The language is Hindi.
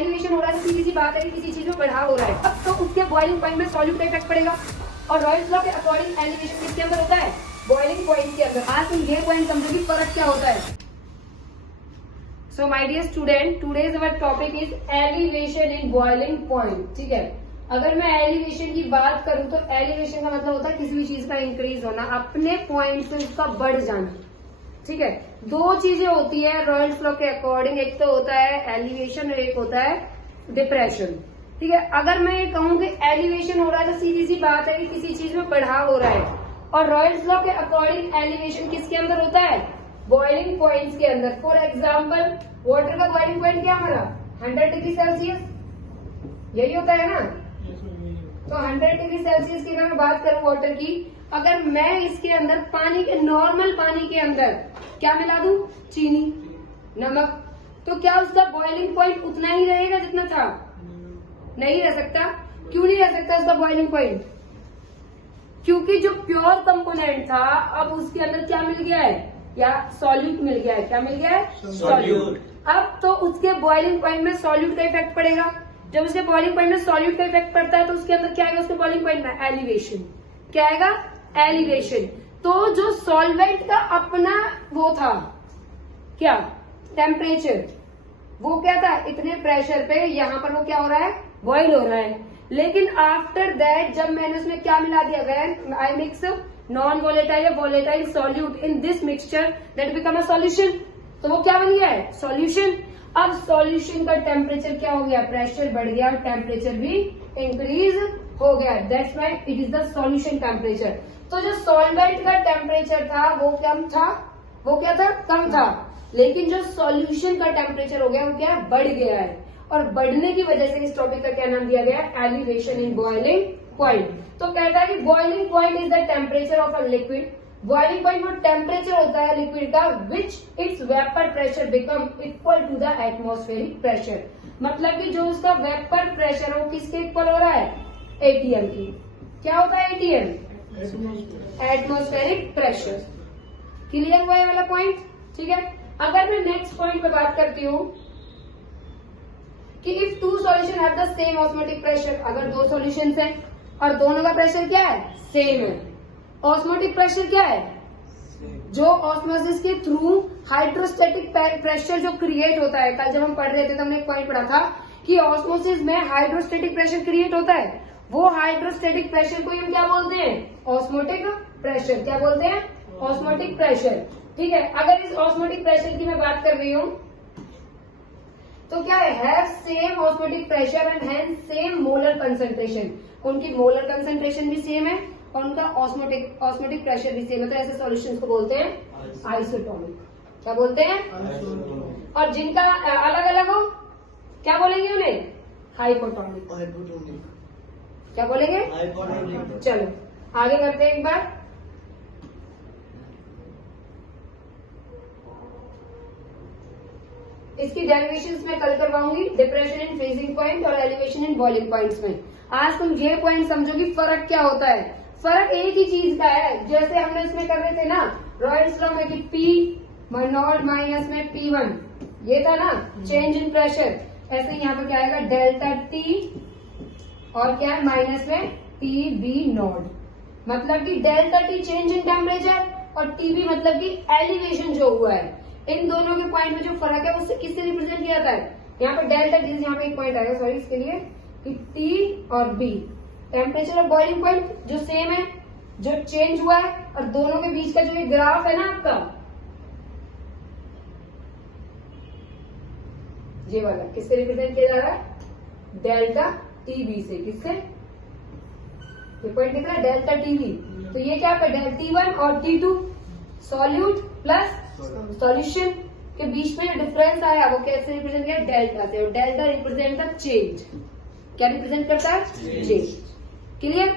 एलिवेशन हो रहा है तो सीधी सी बात है कि किसी चीज में बढ़ाव हो रहा है, अब तो उसके बॉइलिंग पॉइंट में सॉल्यूट का इफेक्ट पड़ेगा। और रॉयल्स लॉ के अकॉर्डिंग एलिवेशन किसके अंदर होता है? बॉइलिंग पॉइंट के अंदर। आज तुम ये पॉइंट समझो कि फर्क क्या होता है। So my dear student, today's our topic is elevation in boiling point. ठीक है, अगर मैं एलिवेशन की बात करूं तो एलिवेशन का मतलब होता है किसी भी चीज का इंक्रीज होना, अपने पॉइंट से उसका बढ़ जाना। ठीक है, दो चीजें होती है रॉयल्स लॉ के अकॉर्डिंग, एक तो होता है एलिवेशन और एक होता है डिप्रेशन। ठीक है, अगर मैं ये कहूं कि एलिवेशन हो रहा है तो सीधी सी बात है कि किसी चीज में बढ़ाव हो रहा है। और रॉयल्स लॉ के अकॉर्डिंग एलिवेशन किसके अंदर होता है? बॉइलिंग पॉइंट्स के अंदर। फॉर एग्जाम्पल वाटर का बॉइलिंग पॉइंट क्या हमारा 100 डिग्री सेल्सियस, यही होता है ना। तो 100 डिग्री सेल्सियस की अगर मैं बात करूं वाटर की, अगर मैं इसके अंदर पानी के, नॉर्मल पानी के अंदर क्या मिला दूं? चीनी, नमक, तो क्या उसका बॉइलिंग पॉइंट उतना ही रहेगा जितना था? नहीं रह सकता। क्यों नहीं रह सकता उसका बॉइलिंग पॉइंट? क्योंकि जो प्योर कंपोनेंट था अब उसके अंदर क्या मिल गया है? या सॉल्यूट मिल गया है। क्या मिल गया है? सॉल्यूट। अब तो उसके बॉइलिंग पॉइंट में सॉल्यूट का इफेक्ट पड़ेगा। जब उसके बॉइलिंग पॉइंट में सॉल्यूट का इफेक्ट पड़ता है तो उसके अंदर क्या आएगा? उसके बॉइलिंग पॉइंट में एलिवेशन। क्या आएगा? एलिवेशन। तो जो सॉल्वेंट का अपना वो था क्या? टेम्परेचर, वो क्या था? इतने प्रेशर पे यहाँ पर वो क्या हो रहा है? बॉइल हो रहा है। लेकिन आफ्टर दैट जब मैंने उसमें क्या मिला दिया गया? आई मिक्स नॉन वोलेटाइल या volatile solute in this mixture that become a solution. तो वो क्या बन गया है? सॉल्यूशन। अब सॉल्यूशन का टेम्परेचर क्या हो गया? प्रेशर बढ़ गया, टेम्परेचर भी इंक्रीज हो गया। That's why it is the solution temperature. तो जो सॉल्वेंट का टेम्परेचर था वो कम था, वो क्या था? कम था। लेकिन जो सॉल्यूशन का टेम्परेचर हो गया वो क्या? बढ़ गया है। और बढ़ने की वजह से इस टॉपिक का क्या नाम दिया गया? Elevation in boiling point. तो कहता है कि boiling point is the temperature of a liquid. Boiling point वो टेम्परेचर होता है लिक्विड का which its vapour pressure become equal to the atmospheric pressure. मतलब कि जो उसका वेपर प्रेशर है वो किसके इक्वल हो रहा है? एटीएम की। क्या होता है एटीएम? Atmospheric pressure. क्लियर हुआ है वाला पॉइंट? ठीक है, अगर मैं नेक्स्ट पॉइंट पे बात करती हूँ कि if two solution have the same osmotic pressure, अगर दो सॉल्यूशंस हैं और दोनों का प्रेशर क्या है? सेम है। ऑस्मोटिक प्रेशर क्या है? जो ऑस्मोसिस के थ्रू हाइड्रोस्टेटिक प्रेशर जो क्रिएट होता है। कल जब हम पढ़ रहे थे तो हमने एक पॉइंट पढ़ा था कि ऑस्मोसिस में हाइड्रोस्टेटिक प्रेशर क्रिएट होता है। वो हाइड्रोस्टेटिक प्रेशर को हम क्या बोलते हैं? Osmotic pressure. क्या बोलते हैं? Osmotic pressure. ठीक है, अगर इस ऑस्मोटिक प्रेशर की मैं बात कर रही हूं तो क्या है? Have same osmotic pressure and has same molar concentration. उनकी मोलर कंसंट्रेशन भी सेम है और उनका ऑस्मोटिक प्रेशर भी सेम है। तो ऐसे सॉल्यूशंस को बोलते हैं आइसोटोनिक। क्या बोलते हैं? और जिनका अलग अलग हो क्या बोलेंगे उन्हें? हाइपोटोनिक। क्या बोलेंगे? चलो आगे करते हैं एक बार। इसकी डेरिवेशंस मैं कल करवाऊंगी, डिप्रेशन इन फ्रीजिंग पॉइंट और एलिवेशन इन बॉइलिंग पॉइंट्स में। आज तुम ये पॉइंट समझोगी फर्क क्या होता है। फर्क एक ही चीज का है, जैसे हमने इसमें कर रहे थे ना रॉयल्स लॉ में कि P नॉट माइनस में P1, ये था ना चेंज इन प्रेशर। ऐसे यहाँ पे क्या आएगा? डेल्टा T और क्या है माइनस में TB नॉट। मतलब कि delta T change in temperature और TB मतलब कि एलिवेशन जो हुआ है। इन दोनों के पॉइंट में जो फर्क है उससे किससे रिप्रेजेंट किया जाता है? यहाँ पे डेल्टा T, यहाँ पे एक पॉइंट आएगा सॉरी इसके लिए कि T और B टेम्परेचर और बॉइलिंग पॉइंट जो सेम है, जो चेंज हुआ है, और दोनों के बीच का जो ये ग्राफ है ना आपका, ये वाला किससे रिप्रेजेंट किया जा रहा है? डेल्टा TB से। किससे? ये पॉइंट दिख रहा है डेल्टा TB। तो ये क्या है? T1 और T2 सॉल्यूट प्लस सॉल्यूशन के बीच में जो डिफरेंस आया वो कैसे रिप्रेजेंट किया? डेल्टा से। और डेल्टा रिप्रेजेंट द चेंज। क्या रिप्रेजेंट करता है? चेंज। क्लियर?